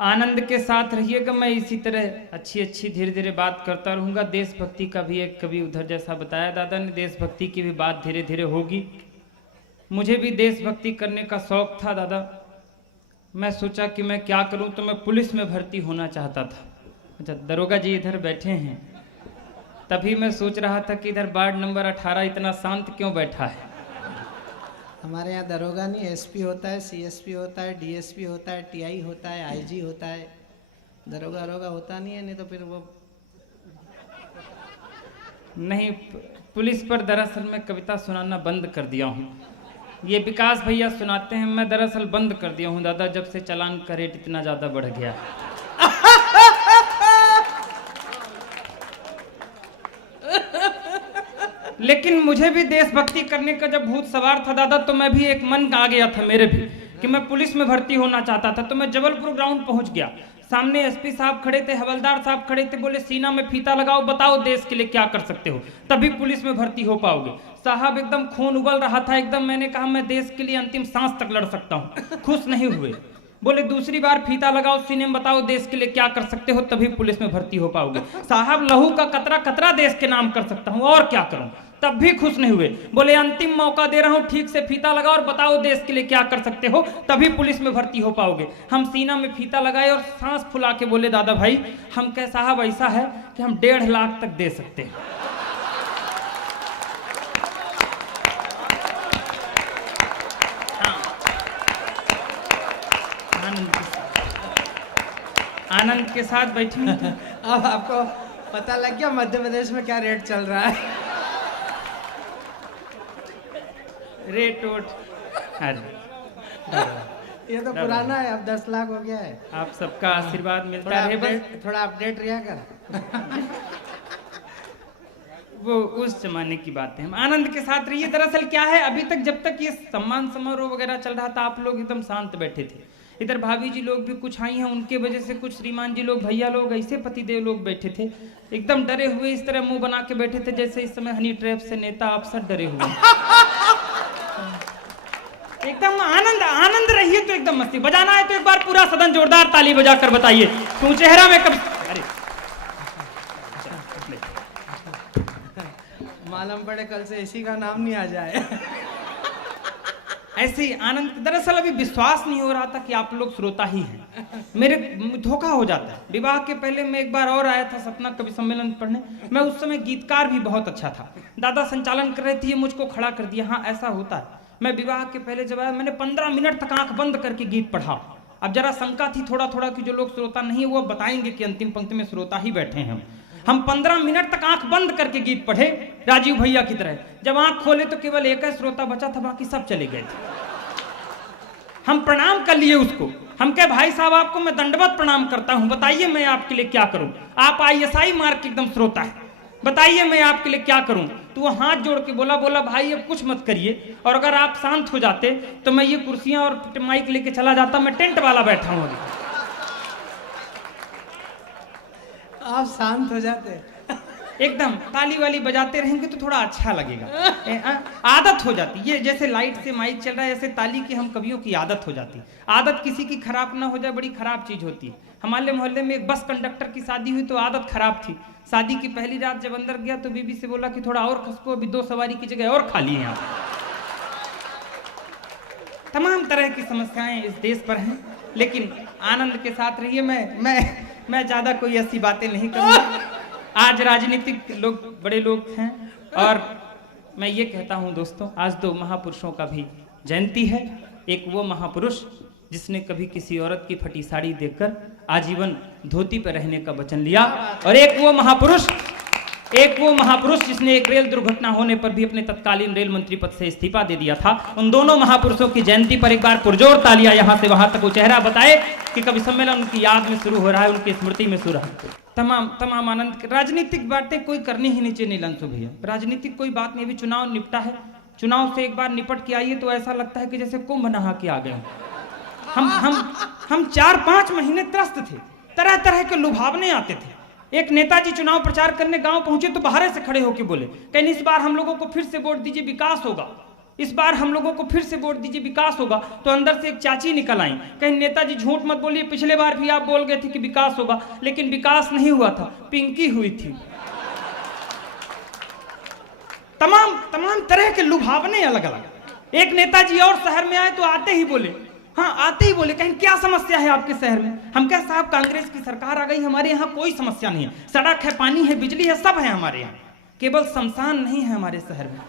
आनंद के साथ रहिएगा। मैं इसी तरह अच्छी अच्छी धीरे धीरे बात करता रहूँगा। देशभक्ति का भी एक कभी उधर जैसा बताया दादा ने, देशभक्ति की भी बात धीरे धीरे होगी। मुझे भी देशभक्ति करने का शौक था दादा। मैं सोचा कि मैं क्या करूं, तो मैं पुलिस में भर्ती होना चाहता था। अच्छा, दरोगा जी इधर बैठे हैं, तभी मैं सोच रहा था कि इधर वार्ड नंबर 18 इतना शांत क्यों बैठा है। हमारे यहाँ दरोगा नहीं, एसपी होता है, सीएसपी होता है, डीएसपी होता है, टीआई होता है, आईजी होता है। दरोगा दरोगा होता नहीं है, नहीं तो फिर वो नहीं। पुलिस पर दरअसल मैं कविता सुनाना बंद कर दिया हूँ। ये विकास भैया सुनाते हैं, मैं दरअसल बंद कर दिया हूँ दादा, जब से चालान का रेट इतना ज़्यादा बढ़ गया। लेकिन मुझे भी देशभक्ति करने का जब भूत सवार था दादा, तो मैं भी एक मन आ गया था मेरे भी कि मैं पुलिस में भर्ती होना चाहता था। तो मैं जबलपुर ग्राउंड पहुंच गया। सामने एसपी साहब खड़े थे, हवलदार साहब खड़े थे। बोले सीना में फीता लगाओ, बताओ देश के लिए क्या कर सकते हो, तभी पुलिस में भर्ती हो पाओगे। साहब एकदम खून उबल रहा था एकदम। मैंने कहा मैं देश के लिए अंतिम सांस तक लड़ सकता हूँ। खुश नहीं हुए। बोले दूसरी बार फीता लगाओ, सीने में बताओ देश के लिए क्या कर सकते हो, तभी पुलिस में भर्ती हो पाओगे। साहब लहू का कतरा कतरा देश के नाम कर सकता हूँ, और क्या करूँ, तब भी खुश नहीं हुए। बोले अंतिम मौका दे रहा हूं, ठीक से फीता लगाओ और बताओ देश के लिए क्या कर सकते हो, तभी पुलिस में भर्ती हो पाओगे। हम सीना में फीता लगाए और सांस फुला के बोले दादा भाई हम कह साहब ऐसा है कि हम 1.5 लाख तक दे सकते हैं। आनंद के साथ बैठे। अब आपको पता लग गया मध्य प्रदेश में क्या रेट चल रहा है। रेट वोट ये तो पुराना है, अब 10 लाख हो गया है। आप सबका आशीर्वाद मिलता है बस। थोड़ा अपडेट रहा कर। वो उस जमाने की बातें हम आनंद के साथ रहिए। दरअसल क्या है, अभी तक जब तक ये सम्मान समारोह वगैरह चल रहा था, आप लोग एकदम शांत बैठे थे। इधर भाभी जी लोग भी कुछ आई हैं, उनके वजह से कुछ श्रीमान जी लोग, भैया लोग, ऐसे पतिदेव लोग बैठे थे एकदम डरे हुए, इस तरह मुंह बना के बैठे थे जैसे इस समय हनी ट्रैप से नेता अफसर डरे हुए। एकदम आनंद आनंद रहिए। तो एकदम मस्ती बजाना है तो एक बार पूरा सदन जोरदार ताली बजाकर बताइए तू चेहरा में कभी। अरे मालूम पड़े कल से इसी का नाम नहीं आ जाए। ऐसे ही आनंद। दरअसल अभी विश्वास नहीं हो रहा था कि आप लोग श्रोता ही हैं। मेरे धोखा हो जाता है। विवाह के पहले मैं एक बार और आया था सतना कवि सम्मेलन पढ़ने। मैं उस समय गीतकार भी बहुत अच्छा था। दादा संचालन कर रहे थे, मुझको खड़ा कर दिया। हाँ ऐसा होता है। मैं विवाह के पहले जब आया, मैंने 15 मिनट तक आंख बंद करके गीत पढ़ा। अब जरा शंका थी थोड़ा थोड़ा कि जो लोग श्रोता नहीं है वो बताएंगे कि अंतिम पंक्ति में श्रोता ही बैठे हैं। हम 15 मिनट तक आंख बंद करके गीत पढ़े राजीव भैया की तरह। जब आंख खोले तो केवल एक ही श्रोता बचा था, बाकी सब चले गए थे। हम प्रणाम कर लिए उसको। हम कहे भाई साहब आपको मैं दंडवत प्रणाम करता हूं, बताइए मैं आपके लिए क्या करूं। आप ISI मार्क एकदम श्रोता है, बताइए मैं आपके लिए क्या करूं। तो वो हाथ जोड़ के बोला भाई अब कुछ मत करिए, और अगर आप शांत हो जाते तो मैं ये कुर्सियां और माइक लेके चला जाता, मैं टेंट वाला बैठा हूं अभी। आप शांत हो जाते एकदम ताली वाली बजाते रहेंगे तो थोड़ा अच्छा लगेगा। आदत हो जाती, ये जैसे लाइट से माइक चल रहा है ऐसे ताली की हम कवियों की आदत हो जाती। आदत किसी की खराब ना हो जाए, बड़ी खराब चीज होती है। हमारे मोहल्ले में एक बस कंडक्टर की शादी हुई तो आदत खराब थी। शादी की पहली रात जब अंदर गया तो बीबी से बोला कि थोड़ा और खसको, अभी 2 सवारी की जगह और खाली है। यहाँ तमाम तरह की समस्याएं इस देश पर हैं, लेकिन आनंद के साथ रहिए। मैं ज्यादा कोई ऐसी बातें नहीं करूंगा। आज राजनीतिक लोग बड़े लोग हैं, और मैं ये कहता हूं दोस्तों, आज 2 महापुरुषों का भी जयंती है। एक वो महापुरुष जिसने कभी किसी औरत की फटी साड़ी देखकर आजीवन धोती पर रहने का वचन लिया, और एक वो महापुरुष जिसने एक रेल दुर्घटना होने पर भी अपने तत्कालीन रेल मंत्री पद से इस्तीफा दे दिया था। उन दोनों महापुरुषों की जयंती पर एक बार पुरजोर तालियां यहां से वहां तक वो चेहरा बताए कि कवि सम्मेलन उनकी याद में शुरू हो रहा है, उनकी स्मृति में शुरू है। तमाम आनंद। राजनीतिक बातें कोई करनी ही नहीं चाहिए नीलांशु भैया। राजनीतिक कोई बात नहीं। अभी चुनाव निपटा है, चुनाव से एक बार निपट के आइए तो ऐसा लगता है कि जैसे कुंभ नहा के आ गए। हम 4-5 महीने त्रस्त थे, तरह तरह के लुभावने आते थे। एक नेताजी चुनाव प्रचार करने गांव पहुंचे तो बाहर से खड़े होके बोले कहीं इस बार हम लोगों को फिर से वोट दीजिए, विकास होगा। इस बार हम लोगों को फिर से वोट दीजिए, विकास होगा। तो अंदर से एक चाची निकल आई, कहीं नेताजी झूठ मत बोलिए, पिछले बार भी आप बोल गए थे कि विकास होगा, लेकिन विकास नहीं हुआ था, पिंकी हुई थी। तमाम तरह के लुभावने अलग अलग। एक नेताजी और शहर में आए तो आते ही बोले, हाँ आते ही बोले, कहीं क्या समस्या है आपके शहर में? हम क्या साहब, कांग्रेस की सरकार आ गई, हमारे यहाँ कोई समस्या नहीं है, सड़क है, पानी है, बिजली है, सब है हमारे यहाँ, केवल शमशान नहीं है हमारे शहर में।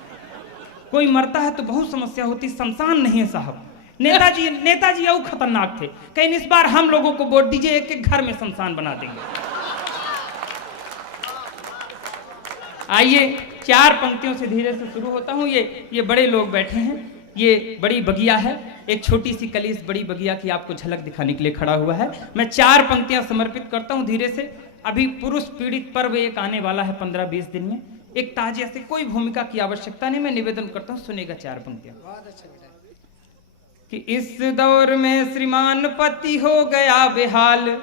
कोई मरता है तो बहुत समस्या होती, शमशान नहीं है साहब। नेताजी और खतरनाक थे, कहीं इस बार हम लोगों को वोट दीजिए, एक एक घर में शमशान बना देंगे। आइए 4 पंक्तियों से धीरे से शुरू होता हूँ। ये बड़े लोग बैठे हैं, ये बड़ी बगिया है, एक छोटी सी कली इस बड़ी बगिया की आपको झलक दिखाने के लिए खड़ा हुआ है। मैं 4 पंक्तियां समर्पित करता हूं धीरे से। अभी पुरुष पीड़ित पर्व एक आने वाला है 15-20 दिन में, एक ताजिया से, कोई भूमिका की आवश्यकता नहीं, मैं निवेदन करता हूं, सुनेगा 4 पंक्तियां। कि इस दौर में श्रीमान पति हो गया बेहाल,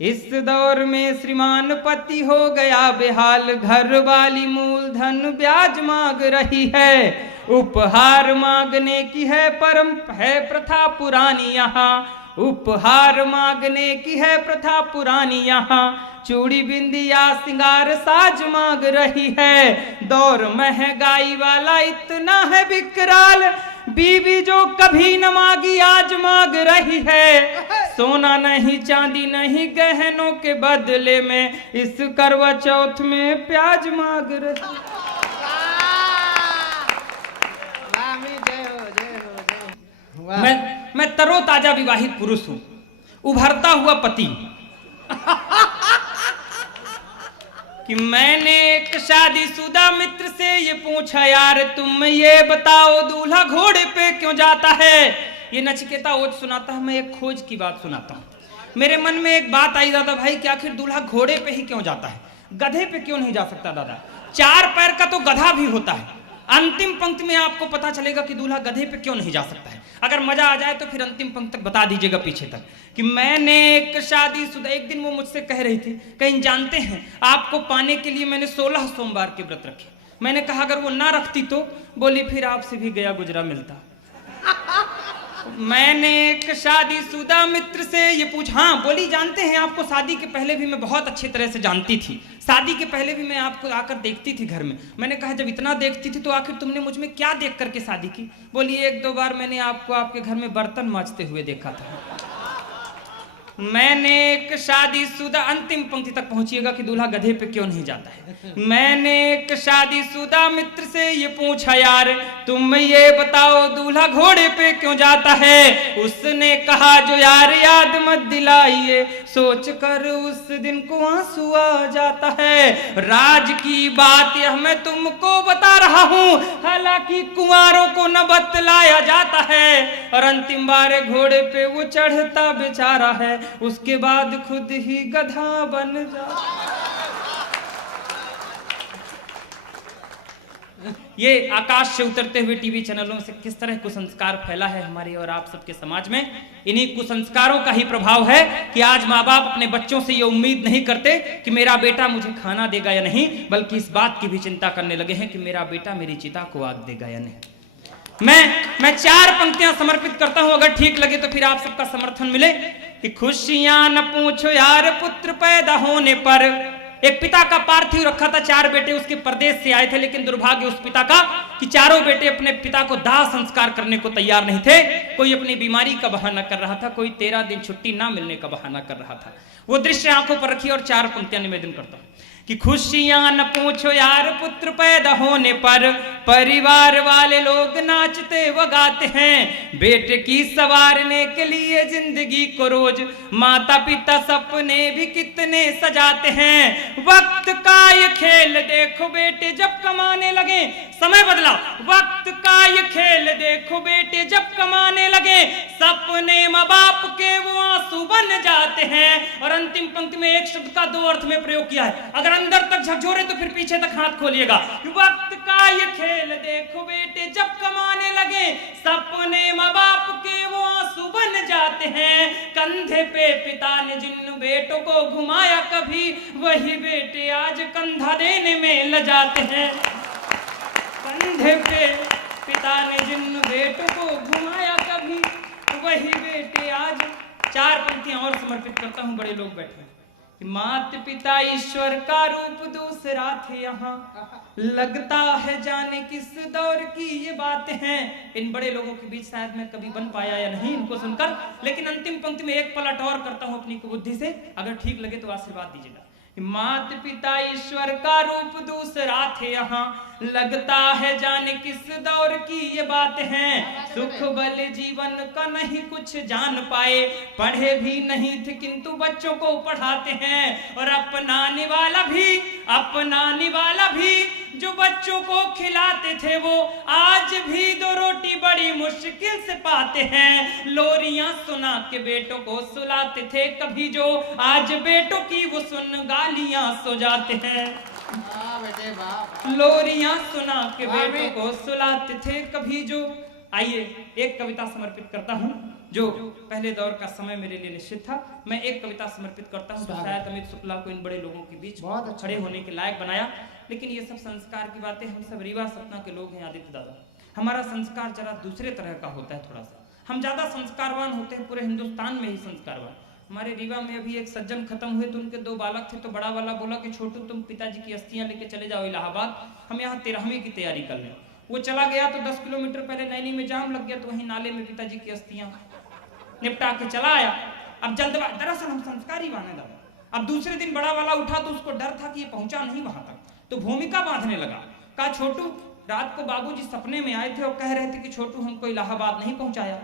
इस दौर में श्रीमान पति हो गया बेहाल, घर वाली मूलधन ब्याज मांग रही है, उपहार मांगने की है प्रथा पुरानी यहाँ, उपहार मांगने की है प्रथा पुरानी यहाँ, चूड़ी बिंदिया सिंगार साज मांग रही है, दौर महंगाई वाला इतना है विकराल, बीवी जो कभी न मांगी आज मांग रही है, सोना नहीं चांदी नहीं गहनों के बदले में, इस करवा चौथ में प्याज मांग रही। मैं तरोताजा विवाहित पुरुष हूं, उभरता हुआ पति, कि मैंने एक शादीशुदा मित्र से ये पूछा, यार तुम ये बताओ दूल्हा घोड़े पे क्यों जाता है? ये नचिकेता ओज सुनाता है, मैं एक खोज की बात सुनाता हूँ। मेरे मन में एक बात आई दादा भाई कि आखिर दूल्हा घोड़े पे ही क्यों जाता है, गधे पे क्यों नहीं जा सकता? दादा 4 पैर का तो गधा भी होता है। अंतिम पंक्ति में आपको पता चलेगा कि दूल्हा गधे पे क्यों नहीं जा सकता है। अगर मजा आ जाए तो फिर अंतिम पंक्ति तक बता दीजिएगा पीछे तक। कि मैंने एक शादीशुदा, एक दिन वो मुझसे कह रही थी, कहीं जानते हैं आपको पाने के लिए मैंने 16 सोमवार के व्रत रखे। मैंने कहा अगर वो ना रखती तो? बोली फिर आपसे भी गया गुजरा मिलता। मैंने एक शादीशुदा मित्र से ये पूछा, हाँ बोली जानते हैं आपको शादी के पहले भी मैं बहुत अच्छी तरह से जानती थी, शादी के पहले भी मैं आपको आकर देखती थी घर में। मैंने कहा जब इतना देखती थी तो आखिर तुमने मुझ में क्या देख करके शादी की? बोली 1-2 बार मैंने आपको आपके घर में बर्तन मांजते हुए देखा था। मैंने एक शादीशुदा, अंतिम पंक्ति तक पहुंचिएगा कि दूल्हा गधे पे क्यों नहीं जाता है। मैंने एक शादीशुदा मित्र से ये पूछा, यार तुम ये बताओ दूल्हा घोड़े पे क्यों जाता है? उसने कहा जो यार याद मत दिलाइए, सोच कर उस दिन को आंसू आ जाता है। राज की बात यह मैं तुमको बता रहा हूँ, हालांकि कुंवारों को न बतलाया जाता है। और अंतिम बार घोड़े पे वो चढ़ता बेचारा है, उसके बाद खुद ही गधा बन जा। ये आकाश से उतरते हुए टीवी चैनलों से किस तरह कुसंस्कार फैला है हमारे और आप सबके समाज में। इन्हीं कुसंस्कारों का ही प्रभाव है कि आज माँ बाप अपने बच्चों से ये उम्मीद नहीं करते कि मेरा बेटा मुझे खाना देगा या नहीं, बल्कि इस बात की भी चिंता करने लगे हैं कि मेरा बेटा मेरी चिता को आग देगा या नहीं। मैं 4 पंक्तियां समर्पित करता हूं, अगर ठीक लगे तो फिर आप सबका समर्थन मिले। कि खुशियां न पूछो यार पुत्र पैदा होने पर। एक पिता का पार्थिव रखा था, 4 बेटे उसके प्रदेश से आए थे, लेकिन दुर्भाग्य उस पिता का कि चारों बेटे अपने पिता को दाह संस्कार करने को तैयार नहीं थे। कोई अपनी बीमारी का बहाना कर रहा था, कोई 13 दिन छुट्टी ना मिलने का बहाना कर रहा था। वो दृश्य आंखों पर रखी और 4 पंक्तियां निवेदन करता हूं। कि खुशियां न पूछो यार पुत्र पैदा होने पर, परिवार वाले लोग नाचते व गाते हैं। बेटे की संवारने के लिए जिंदगी को रोज माता पिता सपने भी कितने सजाते हैं। वक्त का ये खेल देखो बेटे जब कमाने लगे, समय बदला। वक्त का ये खेल देखो बेटे जब कमाने लगे, सपने माँ बाप के वो आंसू बन जाते हैं। और अंतिम पंक्ति में एक शब्द का 2 अर्थ में प्रयोग किया है, अगर अंदर तक झकझोरे तो फिर पीछे तक हाथ खोलिएगा। वक्त का ये खेल देखो बेटे जब कमाने लगे, सपने माँ बाप के वो आंसू बन जाते हैं। कंधे पे पिता ने जिन बेटों को घुमाया कभी, वही बेटे आज कंधा देने में लजाते हैं। कंधे पे पिता ने जिन बेटों को घुमाया कभी वही बेटे आज। 4 पंक्तियां और समर्पित करता हूं, बड़े लोग बैठे। मात पिता ईश्वर का रूप दूसरा थे यहाँ, लगता है जाने किस दौर की ये बातें हैं। इन बड़े लोगों के बीच शायद मैं कभी बन पाया या नहीं इनको सुनकर, लेकिन अंतिम पंक्ति में एक पलट और करता हूं अपनी बुद्धि से, अगर ठीक लगे तो आशीर्वाद दीजिएगा। मात पिता ईश्वर का रूप दूसरा थे यहाँ, लगता है जाने किस दौर की ये बात है। सुख बल जीवन का नहीं कुछ जान पाए, पढ़े भी नहीं थे किंतु बच्चों को पढ़ाते हैं। और अपनाने वाला भी जो बच्चों को खिलाते थे वो आज भी 2 रोटी बड़ी मुश्किल से पाते हैं। लोरियां सुना के बेटों को सुलाते थे कभी जो, आज बेटों की वो सुन गालियां सो जाते हैं। लोरियां सुना के बेटों को सुलाते थे कभी जो। आइए एक कविता समर्पित करता हूं जो पहले दौर का समय मेरे लिए निश्चित था। मैं एक कविता समर्पित करता हूं जो शायद अमित शुक्ला को इन बड़े लोगों के बीच बहुत खड़े होने के लायक बनाया। लेकिन ये सब संस्कार की बातें, हम सब रीवा सपना के लोग हैं आदित्य दादा। हमारा संस्कार जरा दूसरे तरह का होता है थोड़ा सा। हम ज्यादा संस्कारवान होते हैं पूरे हिंदुस्तान में ही संस्कारवान। हमारे रीवा में अभी एक सज्जन खत्म हुए तो उनके 2 बालक थे, तो बड़ा वाला बोला कि छोटू तुम पिताजी की अस्थियां लेके चले जाओ इलाहाबाद, हम यहाँ 13वीं की तैयारी कर लें। वो चला गया तो 10 किलोमीटर पहले नैनी में जाम लग गया, तो वहीं नाले में पिताजी की अस्थियां निपटा के चला आया। अब जल्दबाजी, दरअसल हम संस्कारी वाने दादा। अब दूसरे दिन बड़ा वाला उठा तो उसको डर था कि ये पहुंचा नहीं वहां तक, तो भूमिका बांधने लगा। कहा छोटू रात को बाबूजी सपने में आए थे और कह रहे थे कि छोटू हमको इलाहाबाद नहीं पहुंचाया,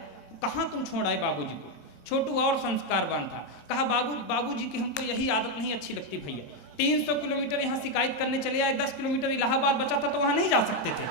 कहां तुम छोड़ आए बाबूजी को। छोटू और संस्कारवान था, कहा बाबूजी की हमको यही आदत नहीं अच्छी लगती भैया। 300 किलोमीटर यहाँ शिकायत करने चले आए, 10 किलोमीटर इलाहाबाद बचा था तो वहां नहीं जा सकते थे।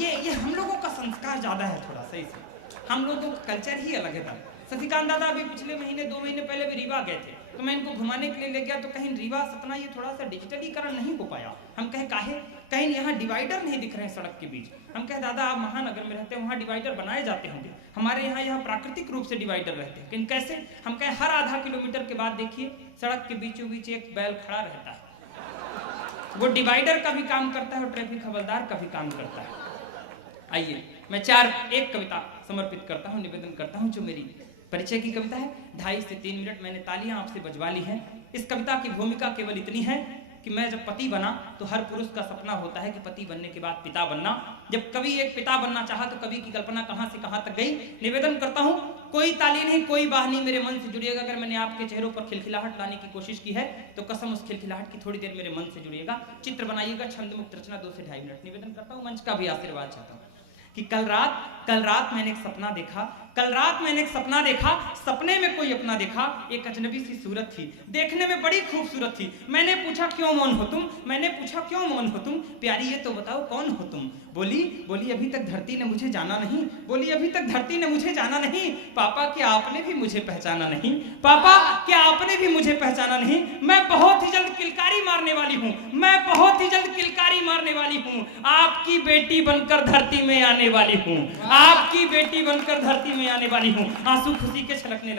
ये हम लोगों का संस्कार ज्यादा है थोड़ा सही से, हम लोगों का कल्चर ही अलग है। सतीकांत दादा अभी पिछले महीने 2 महीने पहले भी रीवा गए थे, तो मैं इनको घुमाने के लिए ले गया, तो कहीं रीवा सतना ये थोड़ा सा डिजिटलीकरण नहीं हो पाया। हम कहे काहे, कहीं यहाँ डिवाइडर नहीं दिख रहे हैं सड़क के बीच। हम कहे दादा आप महानगर में रहते हैं, वहाँ डिवाइडर बनाए जाते होंगे, हमारे यहाँ प्राकृतिक रूप से डिवाइडर रहते हैं। लेकिन कैसे? हम कहे हर आधा किलोमीटर के बाद देखिए सड़क के बीचों बीच एक बैल खड़ा रहता है, वो डिवाइडर का भी काम करता है और ट्रैफिक हवलदार का भी काम करता है। आइए मैं एक कविता समर्पित करता हूँ, निवेदन करता हूँ जो मेरी परिचय की कविता है। 2.5 से 3 मिनट मैंने तालियां आपसे बजवा ली हैं। इस कविता की भूमिका केवल इतनी है कि मैं जब पति बना तो हर पुरुष का सपना होता है कि पति बनने के बाद पिता बनना। जब कवि एक पिता बनना चाहा तो कवि की कल्पना कहां से कहां तक गई। निवेदन करता हूं, कोई ताली नहीं कोई बाह नहीं, मेरे मन से जुड़िएगा। अगर मैंने आपके चेहरों पर खिलखिलाहट लाने की कोशिश की है तो कसम उस खिलखिलाहट की थोड़ी देर मेरे मन से जुड़िएगा। चित्र बनाइएगा, छंद मुक्त रचना 2 से 2.5 मिनट। निवेदन करता हूं, मंच का भी आशीर्वाद चाहता हूं कि कल रात मैंने एक सपना देखा। सपने में कोई अपना देखा, एक अजनबी सी सूरत थी, देखने में बड़ी खूबसूरत थी। मैंने पूछा क्यों मौन हो तुम, प्यारी ये तो बताओ कौन हो तुम। बोली अभी तक धरती ने मुझे जाना नहीं। पापा क्या आपने भी मुझे पहचाना नहीं। मैं बहुत ही जल्द किलकारी मारने वाली हूँ, आपकी बेटी बनकर धरती में आने वाली हूँ। आंसू खुशी के छलकने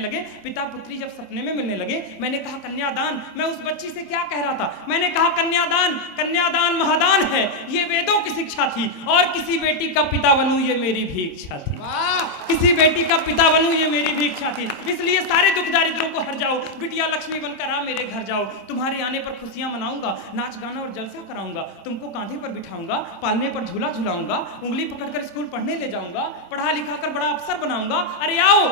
लगे। पिता पुत्री जब सपने में मिलने लगे, मैंने कहा कन्यादान। मैं उस बच्ची से क्या कह रहा था, मैंने कहा कन्यादान महादान है, ये वेदों की शिक्षा थी। और किसी बेटी का पिता बनूं ये मेरी भी इच्छा थी। इसलिए सारे दुख दारिद्रों को हर जाओ, बिटिया लक्ष्मी बनकर आ मेरे घर जाओ। तुम्हारे आने पर खुशियां मनाऊंगा, नाच गाना और जलसा कराऊंगा। तुमको कांधे पर बिठाऊंगा, पालने पर झूला झुलाऊंगा, उंगली पकड़कर स्कूल पढ़ने ले जाऊंगा, पढ़ा लिखा कर बड़ा अफसर बनाऊंगा। अरे आओ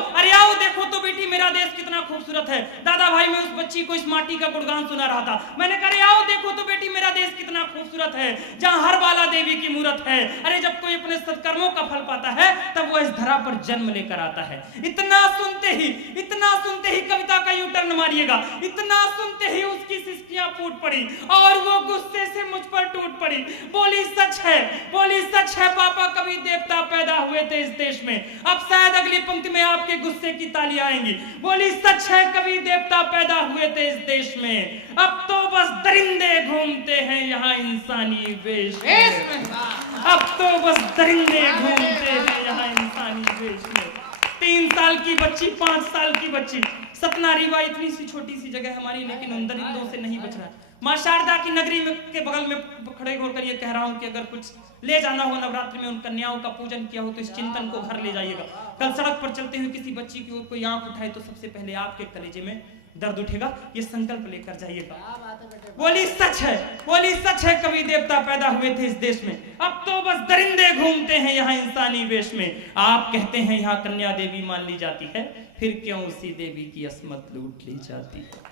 देखो तो बेटी मेरा देश कितना खूबसूरत है। दादा भाई मैं उस बच्ची को इस माटी का गुणगान सुना रहा था। मैंने कहा अरे आओ देखो तो बेटी मेरा देश कितना खूबसूरत है, जहाँ हर बाला देवी की मूरत है। अरे जब कोई अपने सत्कर्मों का फल पाता है तब वो इस धरा पर जन्म लेकर आता है। इतना सुनते ही कविता का यू टर्न मारिएगा। इतना सुनते ही उसकी सिसकियां फूट पड़ी और वो गुस्से से मुझ पर टूट पड़ी। बोली सच है पापा, कभी देवता पैदा हुए थे इस देश में। अब शायद अगली पंक्ति में आपके गुस्से की तालियां आएंगी। बोली सच है कभी देवता पैदा हुए थे इस देश में, अब तो बस दरिंदे घूमते हैं यहाँ इंसानी वेश में। 3 साल की बच्ची, 5 साल की बच्ची, सतना रीवा इतनी सी छोटी सी जगह हमारी, लेकिन उन दरिंदों से नहीं बच रहा है। माँ शारदा की नगरी में के बगल में खड़े होकर ये कह रहा हूं कि अगर कुछ ले जाना हो नवरात्रि में उन कन्याओं का पूजन किया हो तो इस चिंतन को घर ले जाइएगा। कल सड़क पर चलते हुए किसी बच्ची की ओर कोई आंख उठाए तो सबसे पहले आपके कलेजे में दर्द उठेगा, ये संकल्प लेकर जाइएगा। बोली सच है, बोली सच है, कभी देवता पैदा हुए थे इस देश में, अब तो बस दरिंदे घूमते हैं यहाँ इंसानी वेश में। आप कहते हैं यहाँ कन्या देवी मान ली जाती है, फिर क्यों उसी देवी की असमत लूट ली जाती है।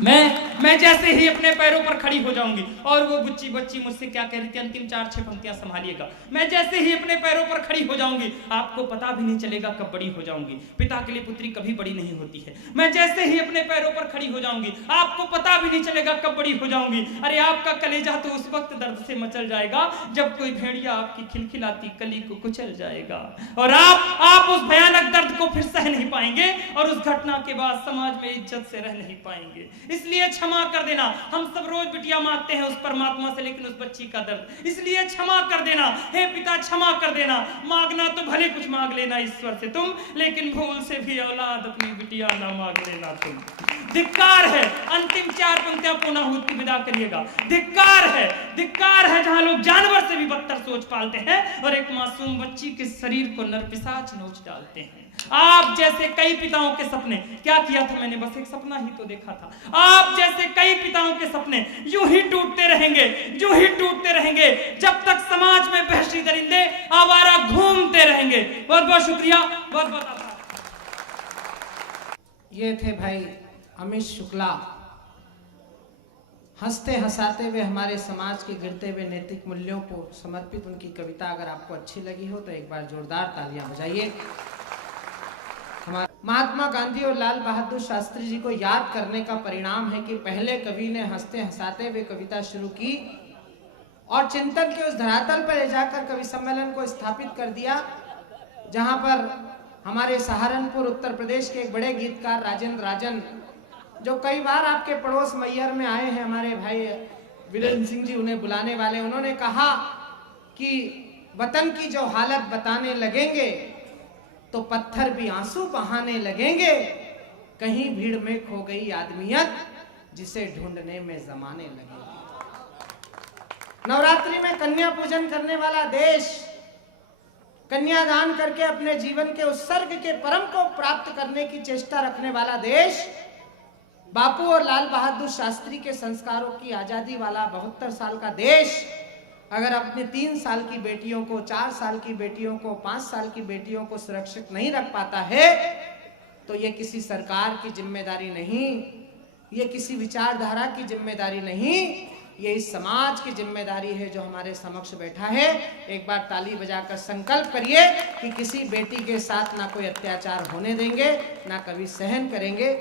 मैं जैसे ही अपने पैरों पर खड़ी हो जाऊंगी, और वो बच्ची मुझसे क्या कह रही थी, अंतिम 4-6 पंक्तियां संभालिएगा। मैं जैसे ही अपने पैरों पर खड़ी हो जाऊंगी, आपको पता भी नहीं चलेगा कब बड़ी हो जाऊंगी। पिता के लिए पुत्री कभी बड़ी नहीं होती है। मैं जैसे ही अपने पैरों पर खड़ी हो जाऊंगी, आपको पता भी नहीं चलेगा कब बड़ी हो जाऊंगी। अरे आपका कलेजा तो उस वक्त दर्द से मचल जाएगा जब कोई भेड़िया आपकी खिलखिलाती कली को कुचल जाएगा, और आप उस भयानक दर्द को फिर सह नहीं पाएंगे, और उस घटना के बाद समाज में इज्जत से रह नहीं पाएंगे। इसलिए क्षमा कर देना। हम सब रोज बिटिया मांगते हैं उस परमात्मा से, लेकिन उस बच्ची का दर्द, इसलिए क्षमा कर देना। हे पिता क्षमा कर देना। मांगना तो भले कुछ मांग लेना ईश्वर से तुम, लेकिन भूल से भी औलाद अपनी बिटिया ना मांग लेना तुम। धिक्कार है। अंतिम 4 पंक्तियां पूर्णाहुति विदा करिएगा। धिक्कार है जहां लोग जानवर से भी बदतर सोच पालते हैं और एक मासूम बच्ची के शरीर को नरपिशाच नोच डालते हैं। आप जैसे कई पिताओं के सपने, क्या किया था मैंने, बस एक सपना ही तो देखा था। आप जैसे कई पिताओं के सपने यूं ही टूटते रहेंगे जब तक समाज में बहशी दरिंदे आवारा घूमते रहेंगे। बहुत बहुत शुक्रिया, बहुत बहुत आभार। ये थे भाई अमित शुक्ला, हंसते हंसाते हुए हमारे समाज के गिरते हुए नैतिक मूल्यों को समर्पित उनकी कविता अगर आपको अच्छी लगी हो तो एक बार जोरदार तालियां बजाइए। हमारे महात्मा गांधी और लाल बहादुर शास्त्री जी को याद करने का परिणाम है कि पहले कवि ने हंसते हंसाते हुए कविता शुरू की और चिंतन के उस धरातल पर ले जाकर कवि सम्मेलन को स्थापित कर दिया, जहां पर हमारे सहारनपुर उत्तर प्रदेश के एक बड़े गीतकार राजेंद्र राजन, जो कई बार आपके पड़ोस मैयर में आए हैं, हमारे भाई वीरेंद्र सिंह जी उन्हें बुलाने वाले, उन्होंने कहा कि वतन की जो हालत बताने लगेंगे तो पत्थर भी आंसू बहाने लगेंगे, कहीं भीड़ में खो गई आदमियत जिसे ढूंढने में जमाने लगेंगे। नवरात्रि में कन्या पूजन करने वाला देश, कन्यादान करके अपने जीवन के उत्सर्ग के परम को प्राप्त करने की चेष्टा रखने वाला देश, बापू और लाल बहादुर शास्त्री के संस्कारों की आजादी वाला 72 साल का देश, अगर अपने 3 साल की बेटियों को, 4 साल की बेटियों को, 5 साल की बेटियों को सुरक्षित नहीं रख पाता है, तो ये किसी सरकार की जिम्मेदारी नहीं, ये किसी विचारधारा की जिम्मेदारी नहीं, ये इस समाज की जिम्मेदारी है जो हमारे समक्ष बैठा है। एक बार ताली बजाकर संकल्प करिए कि किसी बेटी के साथ ना कोई अत्याचार होने देंगे, ना कभी सहन करेंगे।